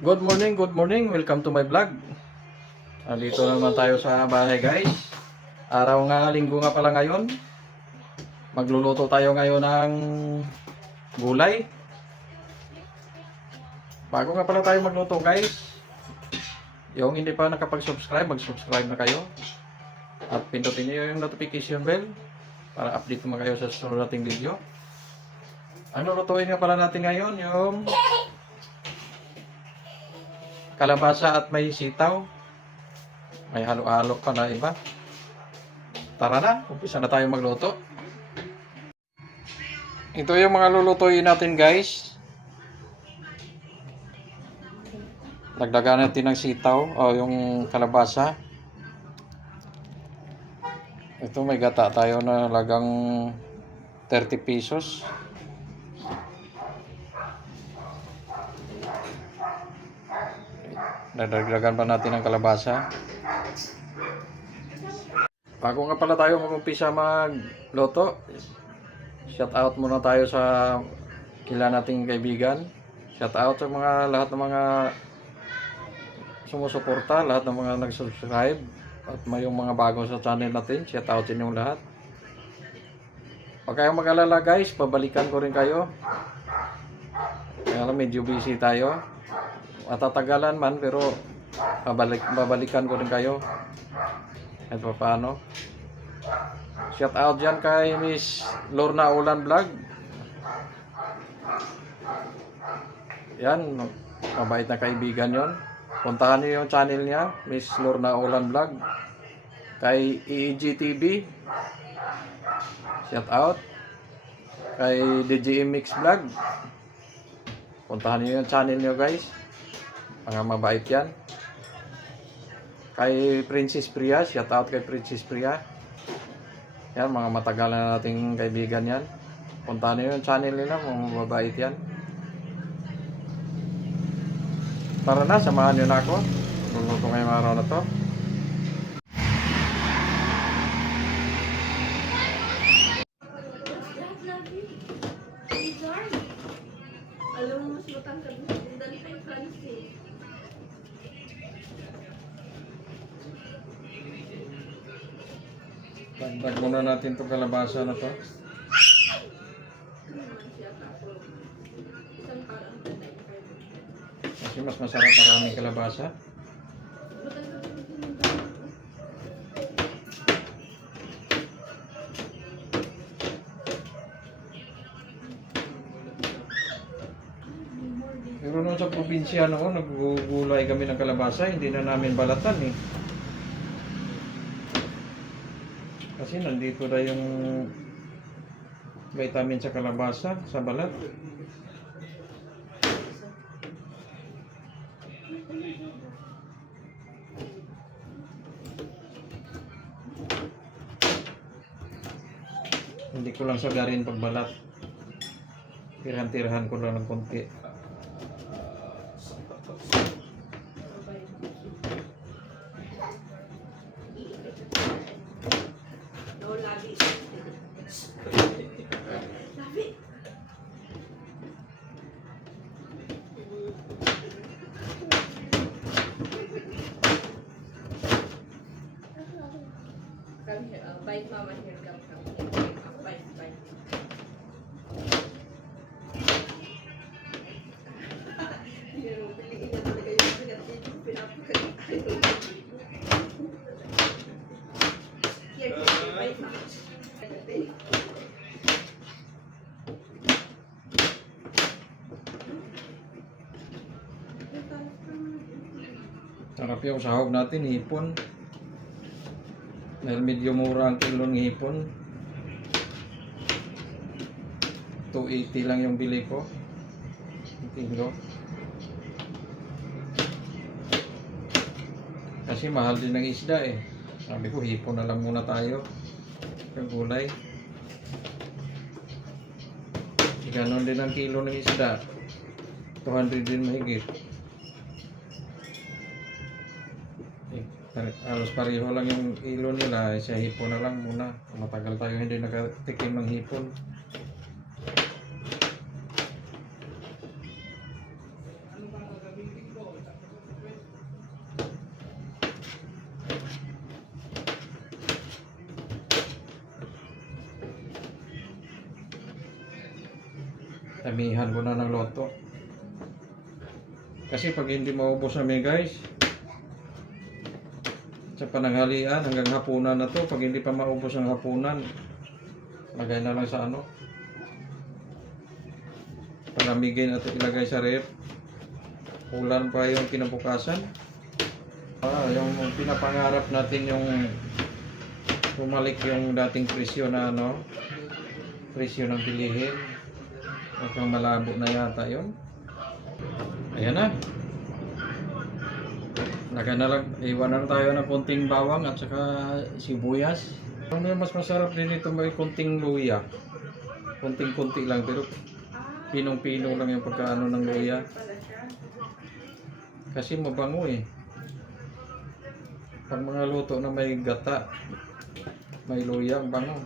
Good morning, good morning. Welcome to my vlog. Andito naman tayo sa bahay, guys. Araw nga, linggo nga pala ngayon. Magluluto tayo ngayon ng gulay. Bago nga pala tayo magluto, guys. Yung hindi pa nakapag-subscribe, mag-subscribe na kayo. At pindutin niyo yung notification bell para update naman kayo sa susunod nating video. Ano lutuin nga pala natin ngayon? Yung kalabasa at may sitaw. May halo-halo pa na iba. Tara na, umpisa na tayo magluto. Ito yung mga lulutuin natin, guys. Dagdagan natin ng sitaw o yung kalabasa. Ito may gata tayo na lagang 30 pesos. Dadagdagan pa natin ng kalabasa. Bago nga pala tayo mag-umpisa magluto, shout out muna tayo sa kila nating kaibigan. Shout out sa mga lahat ng mga sumusuporta, lahat ng mga nag-subscribe at yung mga bago sa channel natin. Shout out sa inyong lahat. Huwag kayong mag-alala, guys, pabalikan ko rin kayo. Kaya medyo busy tayo. Matatagalan man pero babalikan ko rin kayo. At paano? Shout out dyan kay Miss Lorna Ulan Vlog. Yan, mabait na kaibigan yon. Puntahan niyo yung channel niya, Miss Lorna Ulan Vlog. Kay EEGTV. Shout out. Kay DJMX Vlog. Puntahan niyo yung channel niyo, guys. Mga mabait yan. Kay Princess Priya, shout out kay Princess Priya. Yan, mga matagal na nating kaibigan yan. Puntahan nyo yung channel nila, mga mabait yan. Tara na, samahan nyo na ako. Luluto ngayong araw na to. Alam mo, mas matangkad mo. Dali kay Francis. Dagdag muna natin itong kalabasa na to. Kasi mas masarap maraming kalabasa. Pero noon sa probinsya noon, naggugulay kami ng kalabasa, hindi na namin balatan eh. Kasi nandito na yung vitamin sa kalabasa, sa balat. Hindi ko lang sagarin pagbalat. Tirhan-tirhan ko lang ng konti. Bite mama, here come. Bite. Pero piliin na talaga yung pinapakain. Here, bite mama. Sarap yung sahog natin, hipon. Dahil medyo mura ang kilo ng hipon. 280 lang yung bili ko. Kilo. Kasi mahal din ng isda eh. Sabi ko, hipon na lang muna tayo. Yung gulay. Ganon din ang kilo ng isda. 200 din mahigit. Alos pareho lang yung kilo nila, sa hipon na lang muna. Matagal tayo hindi nakatikim ng hipon. Damihan ko na ng loto. Kasi pag hindi maubos namin guys, sa pananghalian hanggang hapunan na to, pag hindi pa maubos ang hapunan, lagay na lang sa ano. Palamigin at ilagay sa ref. Ulan pa yung kinabukasan. Yung pinapangarap natin yung bumalik yung dating presyo na ano, presyo ng bilihin. Mukhang malabo na yata yun. Ayan na. Lagay na lang, iwanan tayo ng konting bawang at saka sibuyas. Ano mas masarap din ito, may konting luya. Konting-konti lang, pero pinong-pino lang yung pagkaano ng luya. Kasi mabango eh. Pag mga luto na may gata, may luya, bango.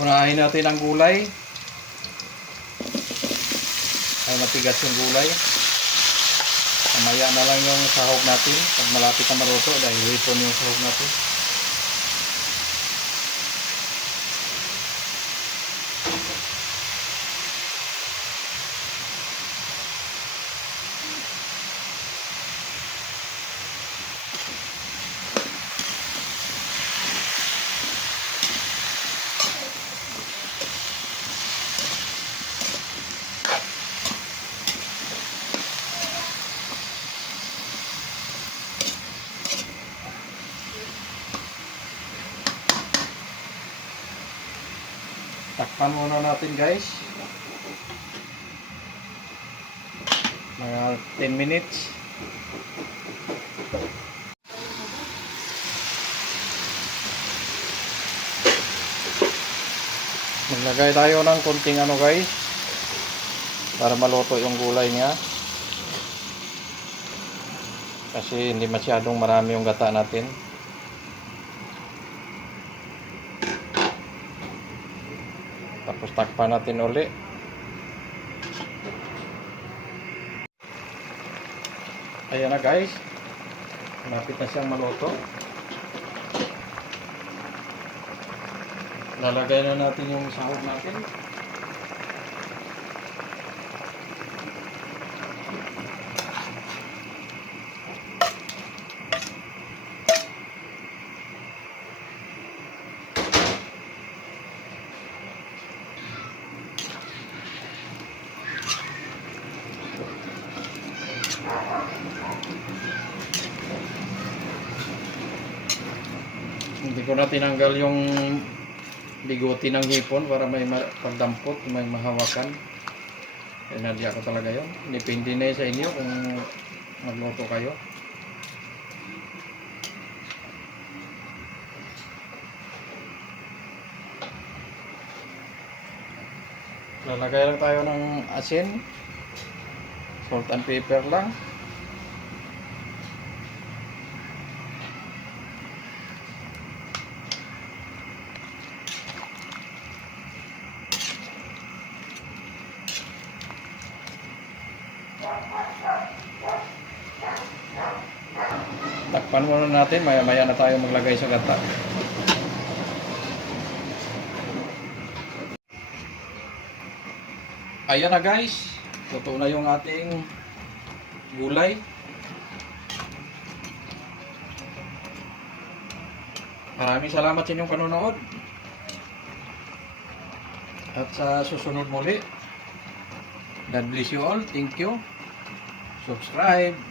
Unahin natin ang gulay. Ay matigas yung gulay. Mamaya na lang yung sahog natin. Pag malapit na maluto dahil hipon yung sahog natin. Takpan muna natin guys. Mga 10 minutes. Maglagay tayo ng konting ano guys, para maluto yung gulay niya. Kasi hindi masyadong marami yung gata natin. Tapos takpan natin uli. Ayan na guys. Malapit na siyang maluto. Lalagay na natin yung sahog natin. Hindi ko na tinanggal yung bigote ng hipon para may pagdampot, may mahawakan. Kaya nadya ko talaga yun. Depende na sa inyo kung magluto kayo. Lalagay lang tayo ng asin. Salt and pepper lang. Takpan muna natin, maya-maya na tayo maglagay sa gata. Ayan na guys, luto na yung ating gulay. Maraming salamat sa inyong panonood. At sa susunod muli, God bless you all. Thank you. Subscribe.